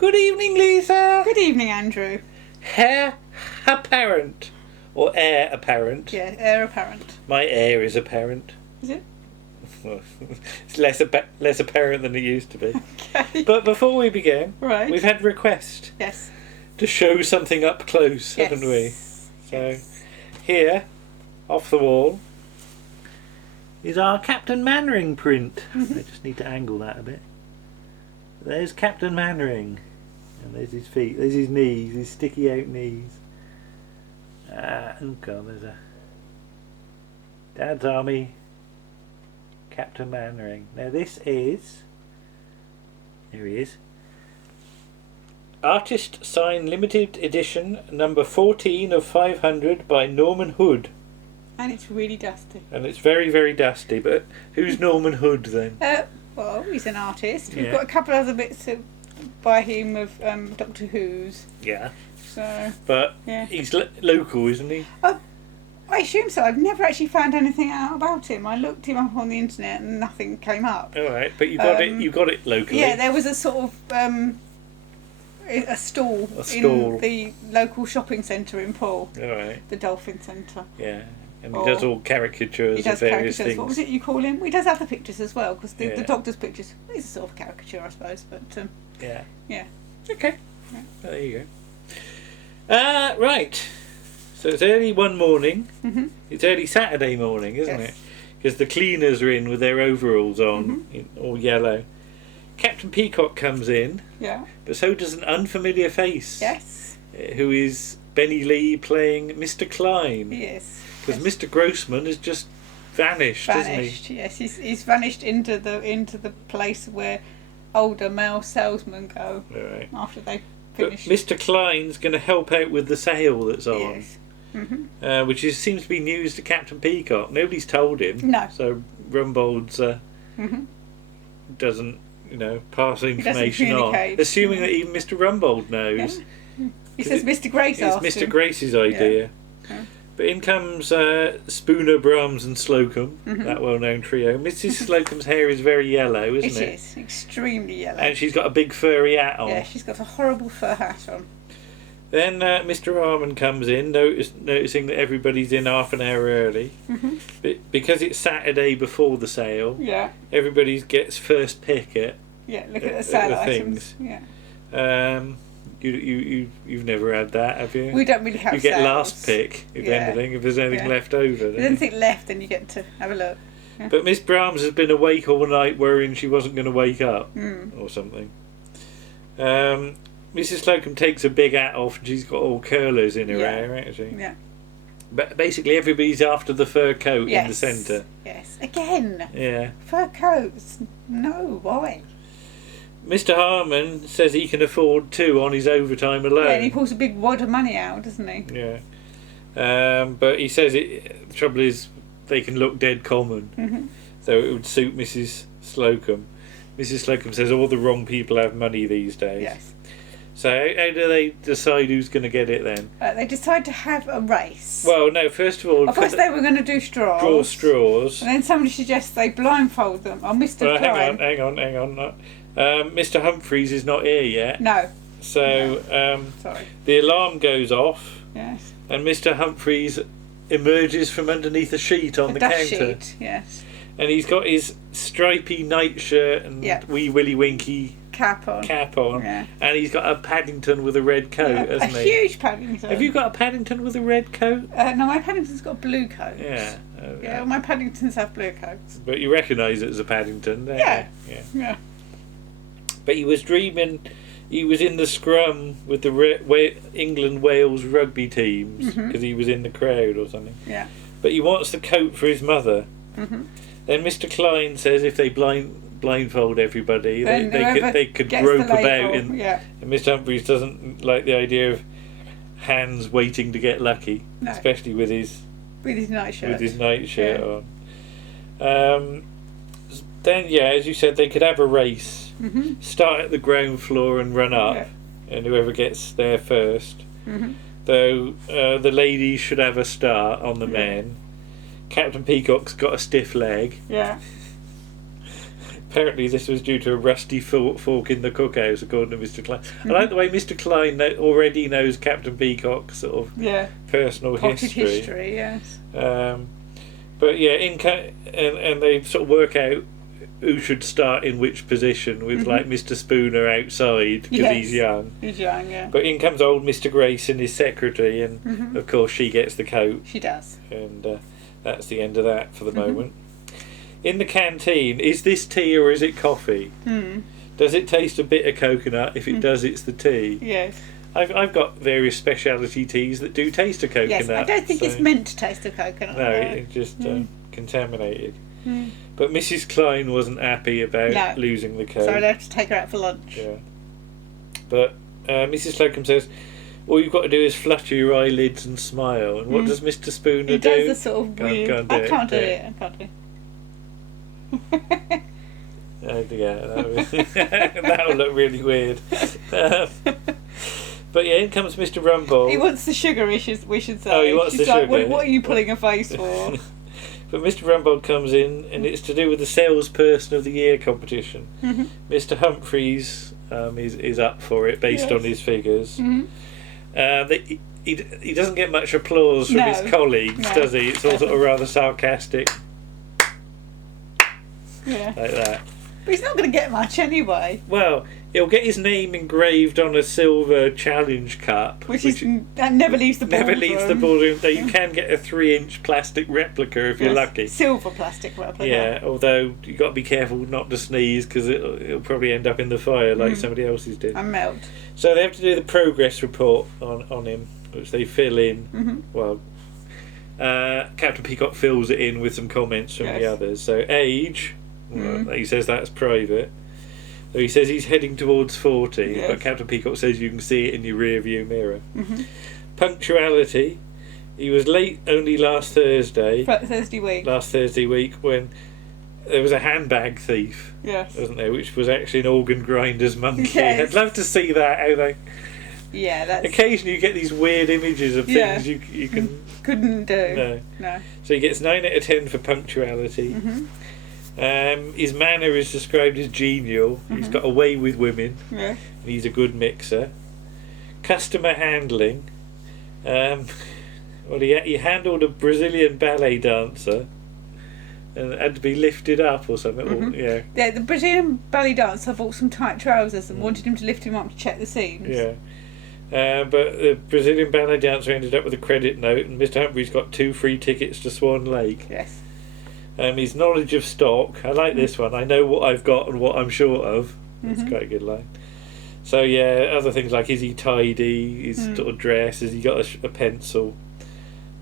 Good evening, Lisa. Good evening, Andrew. Heir apparent. Or heir apparent. Yeah, heir apparent. My heir is apparent. Is it? Well, it's less apparent than it used to be. Okay. But before we begin, Right. we've had request Yes. to show something up close, Yes. haven't we? So Yes. here, off the wall, is our Captain Mannering print. I just need to angle that a bit. There's Captain Mannering. And there's his feet, there's his knees, his sticky out knees. Oh god, there's a Dad's Army Captain Mannering. Now this is, here he is, Artist Sign Limited Edition number 14 of 500 by Norman Hood. And it's really dusty. And it's very, very dusty, but who's Norman Hood then? Well, he's an artist. We've Yeah. got a couple other bits by him of Doctor Who's. Yeah. So. But yeah. he's local, isn't he? I assume so. I've never actually found anything out about him. I looked him up on the internet and nothing came up. Alright, but you got it. You got it locally. Yeah, there was a sort of a stall in the local shopping centre in Poole. Alright. The Dolphin Centre. Yeah, and he does all caricatures of various things. What was it you call him? Well, he does other pictures as well, because the Yeah. Doctor's pictures, he's a sort of caricature, I suppose. But Yeah. yeah. Okay. Yeah. Well, there you go. Right. So it's early one morning. Mhm. It's early Saturday morning, isn't Yes. it? Because the cleaners are in with their overalls on, all yellow. Captain Peacock comes in, Yeah. but so does an unfamiliar face. Yes. Who is Benny Lee playing Mr. Klein? Yes. Because Mr. Grossman has just vanished, Vanished. Yes, he's vanished into the place where older male salesmen go hasn't he? All right. after they But finish. Mr. Klein's going to help out with the sale that's on. Yes. Mhm. Which seems to be news to Captain Peacock. Nobody's told him. No. So Rumbold's Mhm. doesn't, pass information on. communicate. Assuming that even Mr. Rumbold knows. Yeah. He says Mr. Grace It's asked Mr. him. Grace's idea. Yeah. But in comes Spooner, Brahms and Slocum, Mhm. that well-known trio. Mrs. Slocum's hair is very yellow, isn't it? It is. Extremely yellow. And she's got a big furry hat on. Yeah, she's got a horrible fur hat on. Then Mr. Harmon comes in, noticing that everybody's in half an hour early. Mhm. Because it's Saturday before the sale, Yeah. everybody gets first pick at Yeah, look at the sale the items. things. Yeah. You've never had that, have you? We don't really have You get sales. last pick, if Yeah. anything, if there's anything Yeah. left over. If don't there's you? anything left, then you get to have a look. But Miss Brahms has been awake all night worrying she wasn't going to wake up Mm. or something. Mrs. Slocum takes a big hat off and she's got all curlers in her Yeah. hair, hasn't she? Yeah. But basically everybody's after the fur coat in the centre. Yes. Again. Yeah. Fur coats. No, why? Mr. Harmon says he can afford 2 on his overtime alone. Yeah, and he pulls a big wad of money out, doesn't he? Yeah. But he says the trouble is they can look dead common. Mhm. So it would suit Mrs. Slocum. Mrs. Slocum says all the wrong people have money these days. Yes. So how do they decide who's going to get it then? They decide to have a race. Well, no, first of all... First they were going to do straws. Draw straws. And then somebody suggests they blindfold them. Oh, Mr. Well, Klein. hang on. Mr. Humphreys is not here yet. No. So Sorry. the alarm goes off Yes. and Mr. Humphreys emerges from underneath a sheet on the dust counter. sheet. Yes. And he's got his stripy nightshirt and Yeah. wee willy winky Cap on. and he's got a Paddington with a red coat, Yeah, hasn't a he? huge Paddington. Have you got a Paddington with a red coat? No, my Paddington's got a blue coat. Yeah. Yeah, well, my Paddingtons have blue coats. But you recognise it as a Paddington, don't Yeah. you? Yeah. Yeah. But he was dreaming he was in the scrum with the England-Wales rugby teams because he was in the crowd or something. Yeah. But he wants the coat for his mother. Mhm. Then Mr. Klein says if they blindfold everybody, Then they could gets grope the label, about. And yeah. Mr. Humphreys doesn't like the idea of hands waiting to get lucky, No. especially with his nightshirt. nightshirt Yeah. on. Then, as you said, they could have a race. Mhm. Start at the ground floor and run up, and whoever gets there first. Mhm. Though the ladies should have a start on the men. Captain Peacock's got a stiff leg. Yeah. apparently this was due to a rusty fork in the cookhouse, according to Mr. Klein. I like the way Mr. Klein already knows Captain Peacock's sort of personal history. Yes. But yeah, and they sort of work out who should start in which position with like Mr. Spooner outside because he's young. He's young, yeah. But in comes old Mr. Grayson, his secretary, and of course she gets the coat. She does. And that's the end of that for the moment. In the canteen, is this tea or is it coffee? Does it taste a bit of coconut? If it does, it's the tea. Yes. I've got various speciality teas that do taste of coconut. Yes, I don't think it's meant to taste of coconut. No, it's just contaminated. But Mrs. Klein wasn't happy about losing the coat. So I'd have to take her out for lunch. Yeah. But Mrs. Slocum says, all you've got to do is flutter your eyelids and smile. And what does Mr. Spooner do? He does the sort of weird... I can't do it. Oh, yeah, that'll look really weird. But yeah, in comes Mr. Rumbold. He wants the sugar, we should say. Oh, he wants the sugar. What are you pulling a face for? But Mr. Rumbold comes in, and it's to do with the salesperson of the year competition. Mr. Humphreys is up for it based on his figures. He doesn't get much applause from his colleagues, does he? It's all sort of rather sarcastic. Yeah. Like that. But he's not going to get much anyway. Well, he'll get his name engraved on a silver challenge cup. That never leaves the ballroom. Never leaves the ballroom. Though you can get a 3-inch plastic replica if you're lucky. Silver plastic replica. Yeah, although you've got to be careful not to sneeze because it'll probably end up in the fire like somebody else's did. And melt. So they have to do the progress report on him, which they fill in. Well, Captain Peacock fills it in with some comments from the others. So age... Well, he says that's private. So he says he's heading towards 40, but Captain Peacock says you can see it in your rear view mirror. Punctuality. He was late only last Thursday. Last Thursday week when there was a handbag thief. Yes. Wasn't there? Which was actually an organ grinder's monkey. Yes. I'd love to see that. How they. Yeah, that's... Occasionally you get these weird images of things you couldn't do. No. So he gets 9 out of 10 for punctuality. His manner is described as genial. He's got a way with women. Yeah. He's a good mixer. Customer handling. Well, he handled a Brazilian ballet dancer and had to be lifted up or something. Or, yeah, the Brazilian ballet dancer bought some tight trousers and wanted him to lift him up to check the seams. Yeah. But the Brazilian ballet dancer ended up with a credit note, and Mr. Humphreys got 2 free tickets to Swan Lake. Yes. His knowledge of stock. I like this one. I know what I've got and what I'm short of. That's quite a good line. So yeah, other things like, is he tidy? His sort of dress. Has he got a pencil?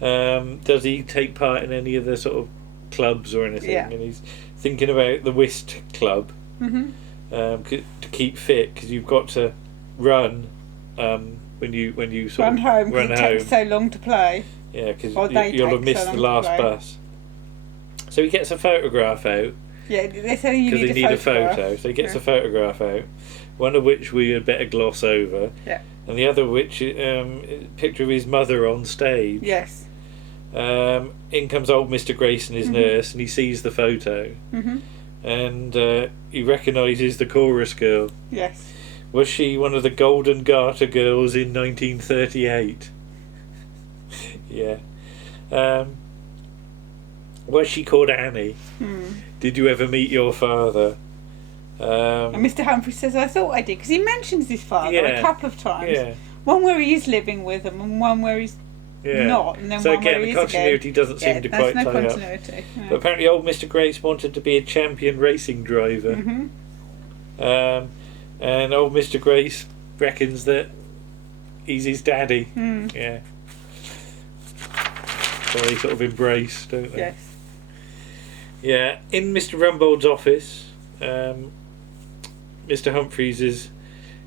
Does he take part in any of the sort of clubs or anything? Yeah. And he's thinking about the whist club to keep fit, because you've got to run when you sort run of home. Run home. It takes so long to play. Yeah, because you'll have missed the last bus. So he gets a photograph out. Yeah, they say you need a photo. So he gets a photograph out, one of which we had better gloss over. Yeah. And the other which a picture of his mother on stage. Yes. In comes old Mr. Grayson, his nurse, and he sees the photo. And he recognises the chorus girl. Yes. Was she one of the Golden Garter girls in 1938? Yeah. Was she called Annie? Did you ever meet your father? And Mr. Humphries says, I thought I did, because he mentions his father a couple of times. Yeah. One where he is living with him and one where he's not. And then so one again, where he the continuity doesn't seem to quite tie up. continuity. No. But apparently old Mr. Grace wanted to be a champion racing driver. And old Mr. Grace reckons that he's his daddy. Yeah. So they sort of embrace, don't they? Yes. Yeah. In Mr. Rumbold's office, Mr. Humphreys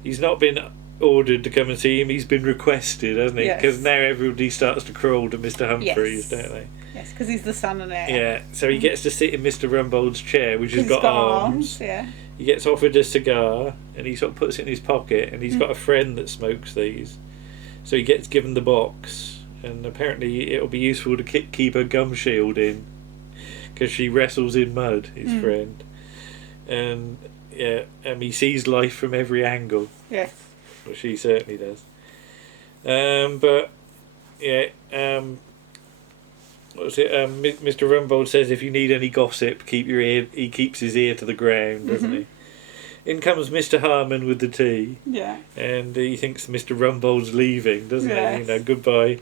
he's not been ordered to come and see him, he's been requested, hasn't he? Because now everybody starts to crawl to Mr. Humphreys, don't they? Yes, because he's the son and heir. Yeah, so he gets to sit in Mr. Rumbold's chair, which has got arms. Yeah. He gets offered a cigar, and he sort of puts it in his pocket, and he's got a friend that smokes these. So he gets given the box, and apparently it'll be useful to keep her gum shield in, because she wrestles in mud, his friend. and he sees life from every angle. Yes. Well, she certainly does. But what's it? Mr. Rumbold says if you need any gossip, keep your ear. He keeps his ear to the ground, doesn't he? In comes Mr. Harmon with the tea. Yeah. And he thinks Mr. Rumbold's leaving, doesn't Yes. he? Goodbye,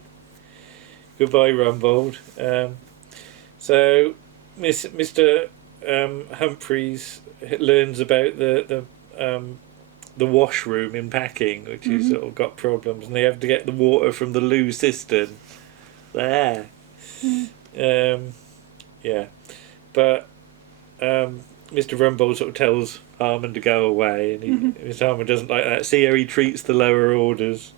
Rumbold. So Mr. Humphreys learns about the washroom in Packing, which has sort of got problems, and they have to get the water from the loo cistern. There. But Mr. Rumbold sort of tells Harmon to go away, and Mr. Harmon doesn't like that. See how he treats the lower orders.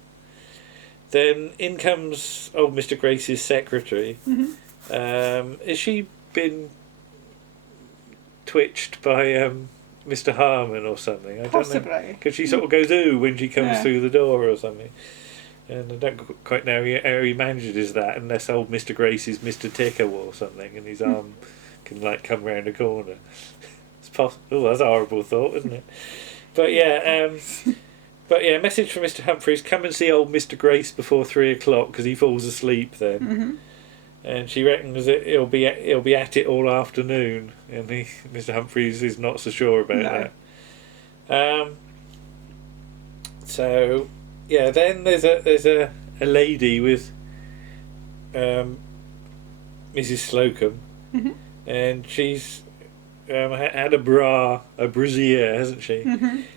Then in comes old Mr. Grace's secretary. Has she been twitched by Mr. Harmon or something? I Possibly. don't know. Because she sort of goes ooh when she comes through the door or something. And I don't quite know how he manages that, unless old Mr. Grace is Mr. Ticker or something, and his arm can come round the corner. It's possible. Oh, that's a horrible thought, isn't it? But message from Mr. Humphreys: come and see old Mr. Grace before 3 o'clock because he falls asleep then. And she reckons that he'll be at it all afternoon, and Mr. Humphreys is not so sure about that. Then there's a lady with Mrs. Slocum, and she's had a brassiere, hasn't she?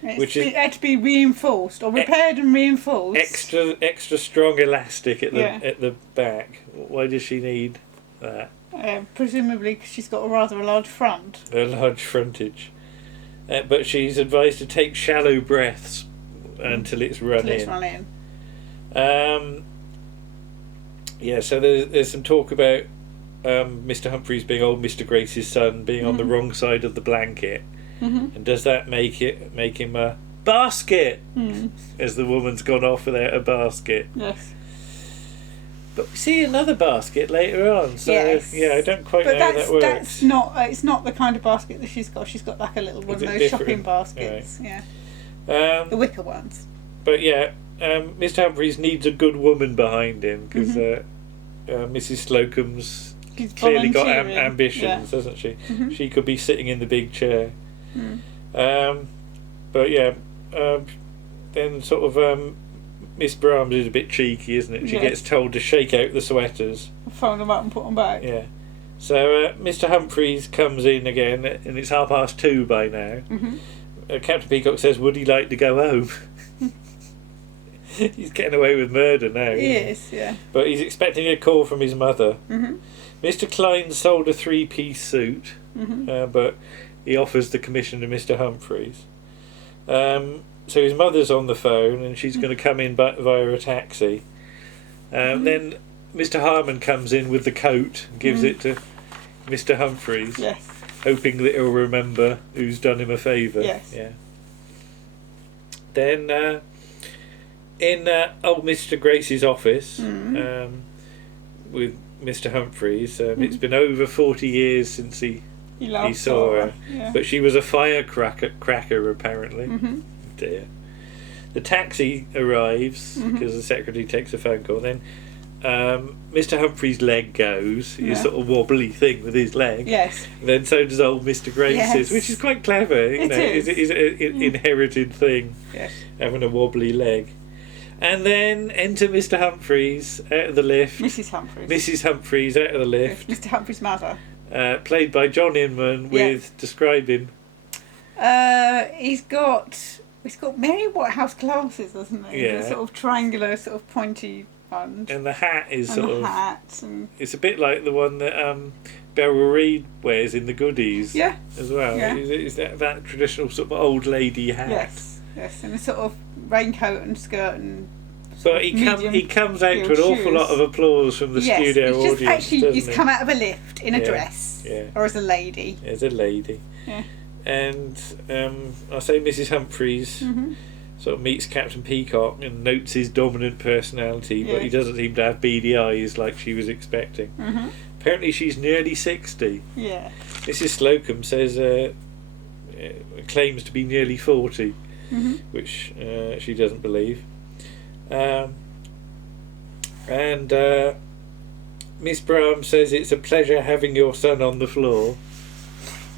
It had to be reinforced or repaired and reinforced. Extra strong elastic at the back. Why does she need that? Presumably because she's got a rather large front. A large frontage, but she's advised to take shallow breaths until it's run in. So there's some talk about Mr. Humphreys being old Mr. Grace's son, being on the wrong side of the blanket, and does that make him a basket? As the woman's gone off without a basket. Yes. But we see another basket later on, so I don't quite know how that works. It's not the kind of basket that she's got. She's got like a little one of those shopping baskets. Right. Yeah. The wicker ones. But Mr. Humphreys needs a good woman behind him because Mrs. Slocum's clearly got ambitions, hasn't she? She could be sitting in the big chair. Then sort of Miss Brahms is a bit cheeky, isn't it? She gets told to shake out the sweaters. Fold them up and put them back. Yeah. So Mr. Humphreys comes in again, and it's 2:30 by now. Captain Peacock says, would he like to go home? He's getting away with murder now. He is, yeah. But he's expecting a call from his mother. Mr. Klein sold a 3-piece suit, but he offers the commission to Mr. Humphreys. So his mother's on the phone, and she's going to come in via a taxi. Then Mr. Harmon comes in with the coat and gives it to Mr. Humphreys. Yes. Hoping that he'll remember who's done him a favour. Yes. Yeah. Then in old Mr. Grace's office with Mr. Humphreys, it's been over 40 years since he saw her. Yeah. But she was a firecracker apparently. Dear. The taxi arrives because the secretary takes a phone call. Then Mr. Humphreys' leg goes. His sort of wobbly thing with his leg. Yes. And then so does old Mr. Grace's, which is quite clever. It's an inherited thing. Yes. Having a wobbly leg. And then enter Mr. Humphreys out of the lift. Mrs. Humphreys. Mrs. Humphreys out of the lift. Mr. Humphreys' mother. Played by John Inman with describe him. He's got Mary Whitehouse glasses, doesn't he? Yeah. The sort of triangular, sort of pointy ones. And the hat is and it's a bit like the one that Beryl Reid wears in The Goodies. Yeah. As well. Yeah. Is that traditional sort of old lady hat? Yes, and a sort of raincoat and skirt and. But he comes out to an awful lot of applause from the studio audience. He's come out of a lift in a dress, or as a lady. As a lady. Yeah. And I say Mrs. Humphreys sort of meets Captain Peacock and notes his dominant personality, but he doesn't seem to have beady eyes like she was expecting. Apparently she's nearly 60. Yeah. Mrs. Slocum says claims to be nearly 40, Mm-hmm. which she doesn't believe. And Miss Brown says it's a pleasure having your son on the floor.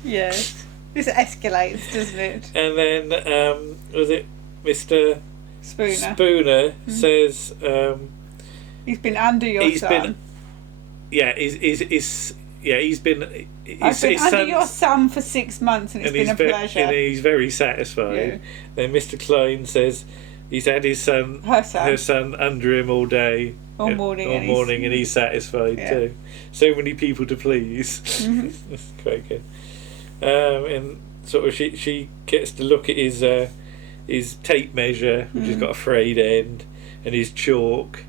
Yes. This escalates, doesn't it? And then was it Mr. Spooner says he's been under your son. I've been under your son for 6 months, and it's been a pleasure. And he's very satisfied. Yeah. Then Mr. Klein says he's had her son under him all day, all morning, and he's satisfied too. So many people to please. Mm-hmm. That's quite good. And sort of she gets to look at his tape measure, which has got a frayed end, and his chalk,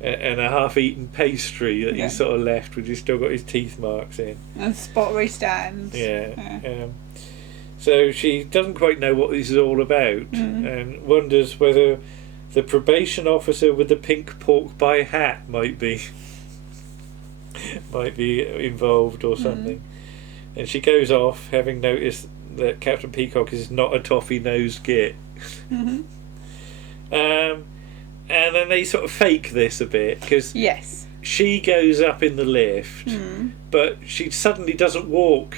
and a half-eaten pastry that he's sort of left, which he's still got his teeth marks in. And spot where he stands. Yeah. So she doesn't quite know what this is all about, and wonders whether the probation officer with the pink pork pie hat might be involved or something. And she goes off, having noticed that Captain Peacock is not a toffee-nosed git. Mm-hmm. And then they sort of fake this a bit, because she goes up in the lift, but she suddenly doesn't walk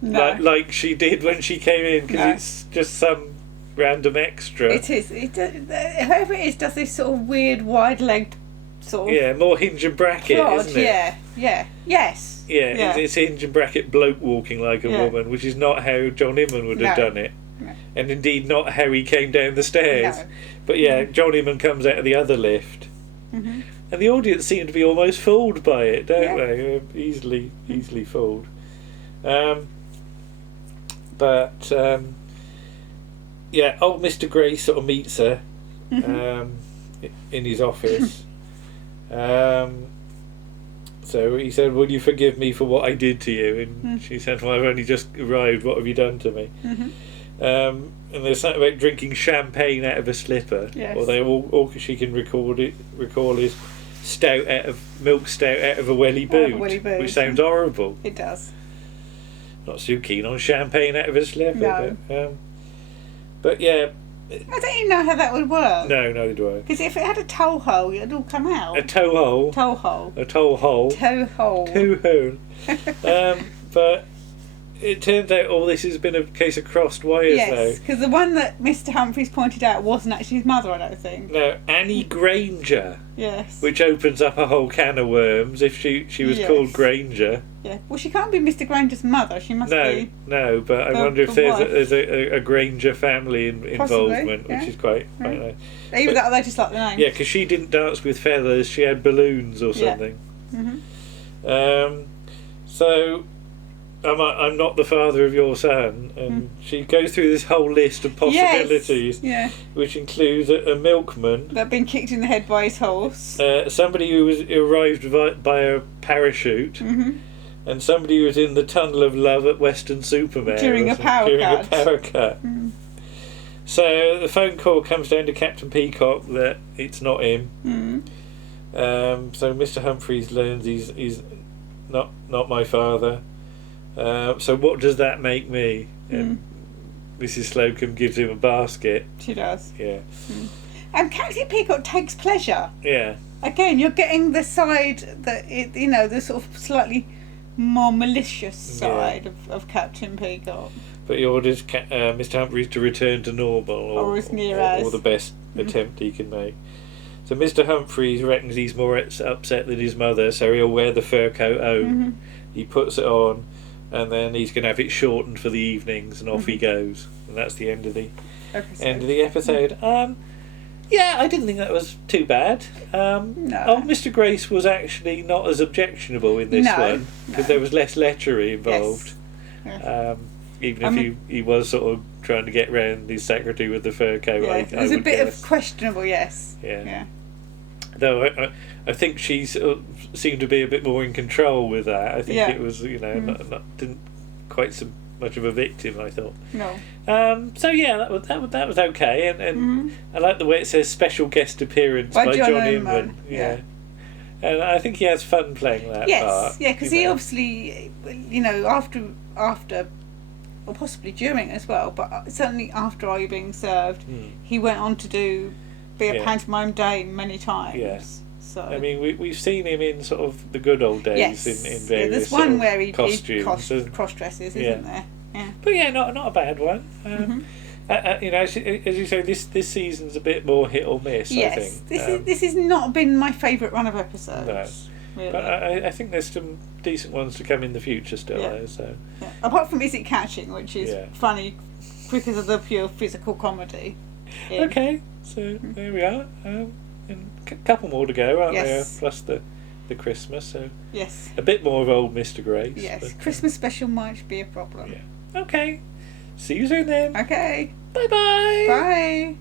like she did when she came in, because it's just some random extra. It is. Whoever it is does this sort of weird wide-legged sort of... Yeah, more hinge and bracket, isn't it? Yes. Yeah, it's hinge and bracket bloke walking like a woman, which is not how John Inman would have done it. No. And indeed not how he came down the stairs. No. But John Inman comes out of the other lift. Mm-hmm. And the audience seem to be almost fooled by it, don't they? Easily fooled. Old Mr. Gray sort of meets her in his office. So he said, "Will you forgive me for what I did to you?" And she said, "Well, I've only just arrived. What have you done to me?" And there's something about drinking champagne out of a slipper. Yes. Although all she can recall is milk stout out of a welly boot, which sounds horrible. It does. Not so keen on champagne out of a slipper. No. But yeah. I don't even know how that would work. No, neither do I. Because if it had a toe hole, it'd all come out. A toe hole? Toe hole. A toe hole. Toe hole. Toe hole. But it turns out all this has been a case of crossed wires, though. Yes, because the one that Mr. Humphreys pointed out wasn't actually his mother, I don't think. No, Annie Granger. Yes. Which opens up a whole can of worms if she was called Granger. Yeah. Well, she can't be Mr. Granger's mother. She must be. No, but I wonder if there's a Granger family involvement, which is quite nice. Either that or they just like the name. Yeah, because she didn't dance with feathers, she had balloons or something. So I'm not the father of your son, and she goes through this whole list of possibilities, which includes a milkman that had been kicked in the head by his horse, somebody who arrived by a parachute, and somebody who was in the tunnel of love at Western Superman during a power cut. So the phone call comes down to Captain Peacock that it's not him. So Mr. Humphreys learns he's not my father. So what does that make me? And Mrs. Slocum gives him a basket. She does. Yeah. And Captain Peacock takes pleasure. Yeah. Again, you're getting the side that the sort of slightly more malicious side of Captain Peacock. But he orders Mr. Humphreys to return to normal, or as near as, or the best attempt he can make. So Mr. Humphreys reckons he's more upset than his mother, so he'll wear the fur coat home. He puts it on, and then he's going to have it shortened for the evenings, and off he goes. And that's the end of the episode. I didn't think that was too bad. Old Mr. Grace was actually not as objectionable in this one, because there was less lechery involved. Yes. Even if he was sort of trying to get round his secretary with the fur coat. Yeah, it was a bit of questionable, yes. Yeah. Though I think she seemed to be a bit more in control with that. I think it was, didn't quite so much of a victim, I thought. No. That was okay, and I like the way it says special guest appearance by John Inman. Yeah. And I think he has fun playing that part. Yes, because he obviously, after or possibly during as well, but certainly after Are You Being Served, he went on to be a pantomime dame many times. Yeah. So I mean, we've seen him in sort of the good old days in various there's one where he costumes. cross dresses, isn't there? Yeah. But yeah, not a bad one. You know, as you say, this season's a bit more hit or miss. Yes, I think this has not been my favourite run of episodes. No. Really. But I think there's some decent ones to come in the future still. Yeah. Though, so apart from Is It Catching, which is funny because of the pure physical comedy. Okay, so there we are. And a couple more to go, aren't there? Plus the Christmas. So a bit more of old Mr. Grace. Yes, but, Christmas special might be a problem. Yeah. Okay. See you soon then. Okay. Bye-bye. Bye.